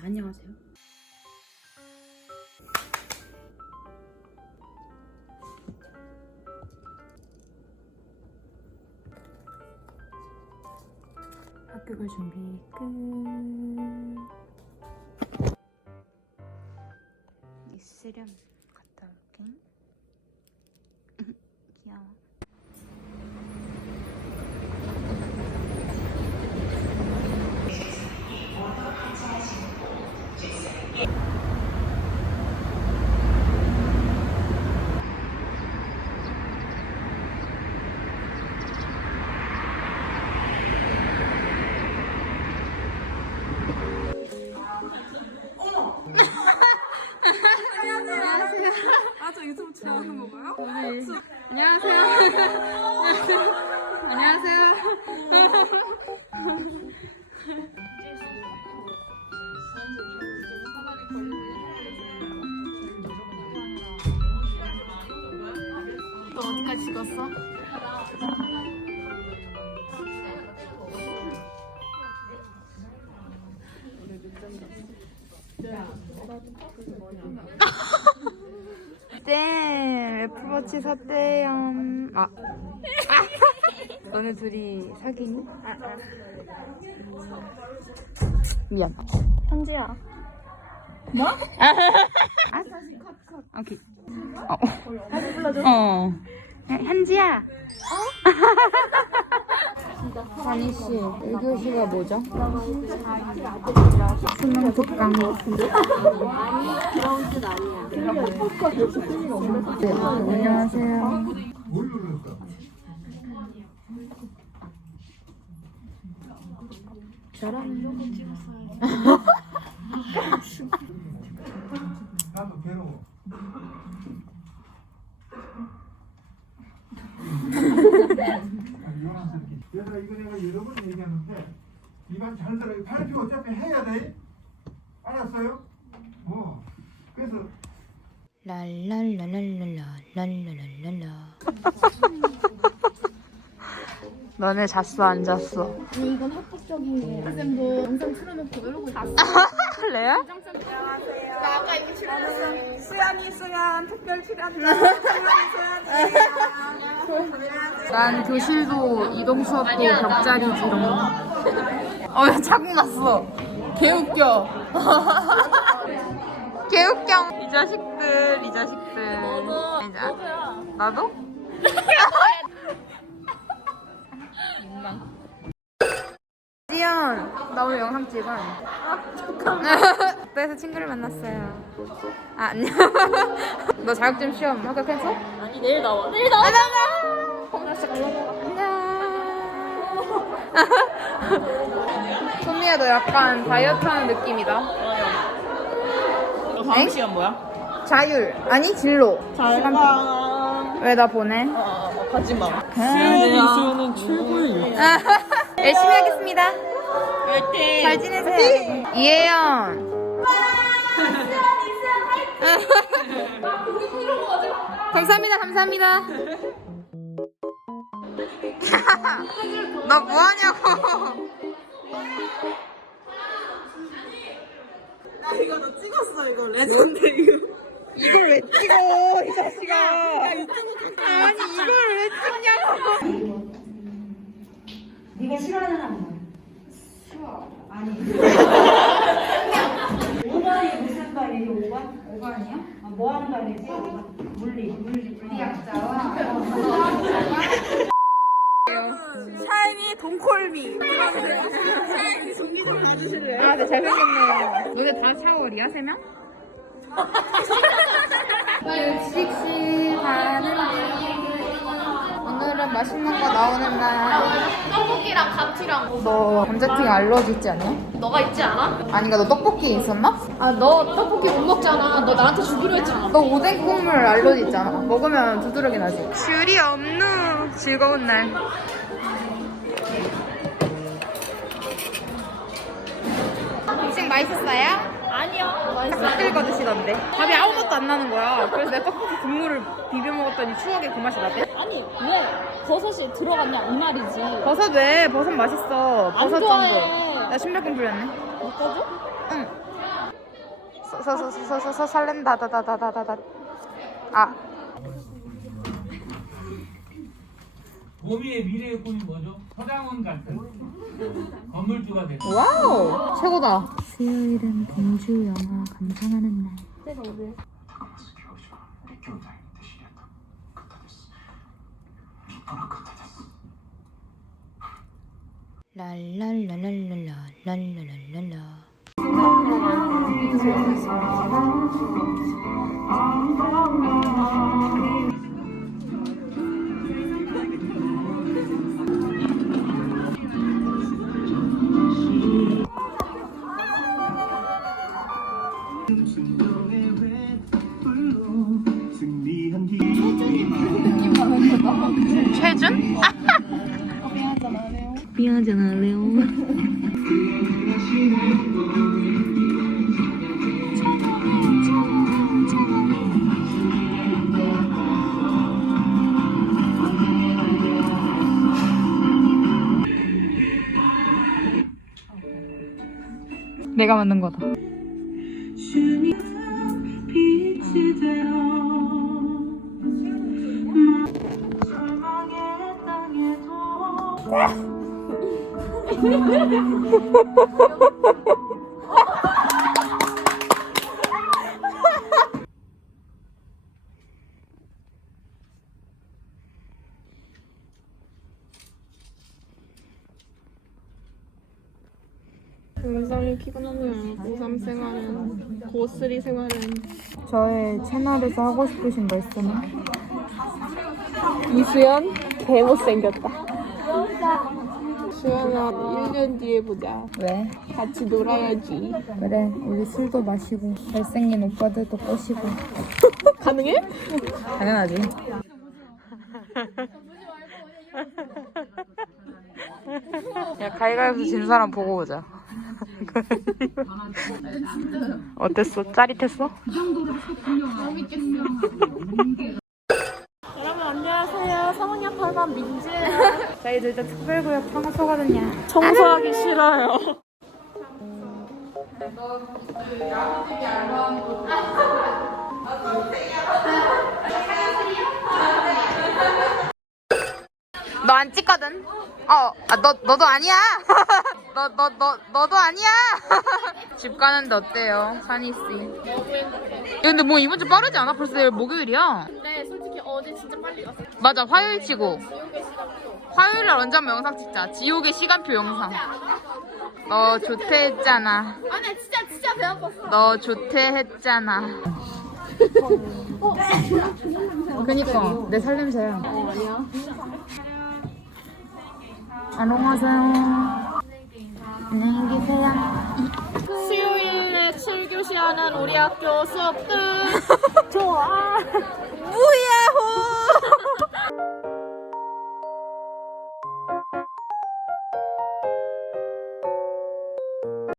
안녕하세요. 학교 갈 준비 끝. 있으렴 갔다 올게. 귀여워. 아, 저 유튜브 촬영하는 건가요? 안녕하세요. 안녕하세요. 너 어디까지 찍었어? 땡! 애플워치 샀대요. 아. 아. 너네 둘이 사귀니? 아, 아. 미안. 현지야. 뭐? 아, 다시 컷, 컷. 오케이. 어. 다시 불러줘. 어. 현지야. 어? 다니 씨, 1교시가 뭐죠? 수능 특강. 네, 안녕하세요. 나도 얘들아 이거 내가 여러 번 얘기하는데 이반 잘 들어. 발표 어차피 해야 돼. 알았어요? 뭐 그래서 랄랄랄랄랄라 랄랄랄랄라 너네 잤어 안 잤어? 아니 이건 합법적인 거 쌤도 영상 틀어놓고 이러고 잤어 레알? 나 아까 이미 출연했어. 수연이 수연 특별 출연자. 수연이 수연이. 난 교실도 이동 수업도 벽자리지 이런 거. 어, 야, 자국 났어. 개웃겨. 개웃겨. 이 자식들, 이 자식들. 너도. 너도야. 나도? 지연, 나 오늘 영상 찍어. 아, 잠깐만. 학교에서 친구를 만났어요. 아, 안녕. 너 자격증 시험 합격했어? 아니 내일 나와 내일 나와 안녕. 손미야 너 약간 다이어트 하는 느낌이다. 너 다음 엥? 시간 뭐야? 자율 아니 진로. 잘 가. 왜 나 보내? 어, 어, 가지 마. 수연이 수연은 출구예요. 열심히 하겠습니다. 화이팅. 잘 지내세요. 이혜연. 감사합니다, 감사합니다. 너 뭐하냐고. 나 이거 너 찍었어 이거 레전드 이거. 이걸 왜 찍어, 이 자식아. 아니, 이걸 왜 찍냐고. 네가 싫어하는 한번 싫어 아니 5번이 무슨 반이지 5번? 5번이요? 아, 뭐 하는 반이지? 물리 물리 물리학자와 샤이니 동콜미. 아, 네, 잘생겼네요. 너네 다 샤워리야, 세 명? 씩씩하는 오늘은 맛있는 거 나오는 날. 떡볶이랑 감튀랑 너 감자튀김 알러지 있지 않냐? 너가 있지 않아? 아니, 너 떡볶이 있었나? 아 너 떡볶이 못 먹잖아 너 나한테 주기로 했잖아 너 오뎅 국물 알러지 있잖아. 먹으면 두드러기 나지. 귤이 없누. 즐거운 날. 맛있었어요? 딱 끓고 드시던데. 밥이 아무것도 안 나는 거야. 그래서 내가 떡볶이 국물을 비벼 먹었더니 추억의 그 맛이 나대. 아니 왜 버섯이 들어갔냐 이 말이지 버섯 왜? 버섯 맛있어. 안 버섯 좋아해. 나 심장병 불렸네. 먹어줘? 응. 서서서서서 설렌다 다다다다다다 아 보미의 미래의 꿈이 뭐죠? 서장훈 같은 건물주가 되는 와우 최고다 수요일은 공주 영화 감상하는 날. 랄랄랄랄랄라 랄랄랄랄라 미안하잖아 레오 내가 만든 거다 굉장히 피곤하네요. 고3 생활은, 고3 생활은. 저의 채널에서 하고 싶으신 말씀은? 이수연? 개 못생겼다. 수연아, 1년 뒤에 보자. 왜? 같이 놀아야지. 그래 우리 술도 마시고 잘생긴 오빠들도 꼬시고 가능해? 당연하지 야 가위가위에서 진 사람 보고 오자 어땠어? 짜릿했어? 여러분, 안녕하세요. 성원역 8번 민지예요. 저희도 일단 특별구역 청소거든요 청소하기 싫어요. 너 안 찍거든? 어, 아, 너, 너도 아니야. 너, 너, 너, 너도 아니야. 집 가는데 어때요, 산이 씨? 야, 근데 뭐 이번 주 빠르지 않아? 벌써 목요일이야. 근데 솔직히 어제 진짜 빨리 갔어. 맞아, 화요일 치고. 화요일 날 언제 한번 영상 찍자. 지옥의 시간표 영상. 너 조퇴했잖아. 아, 나 진짜, 진짜 배 아팠어. 너 조퇴했잖아. 그니까 내 살냄새야. 안녕하세요. 안녕히 계세요. 수요일에 7교시 하는 우리 학교 수업 끝. 좋아. 무야호!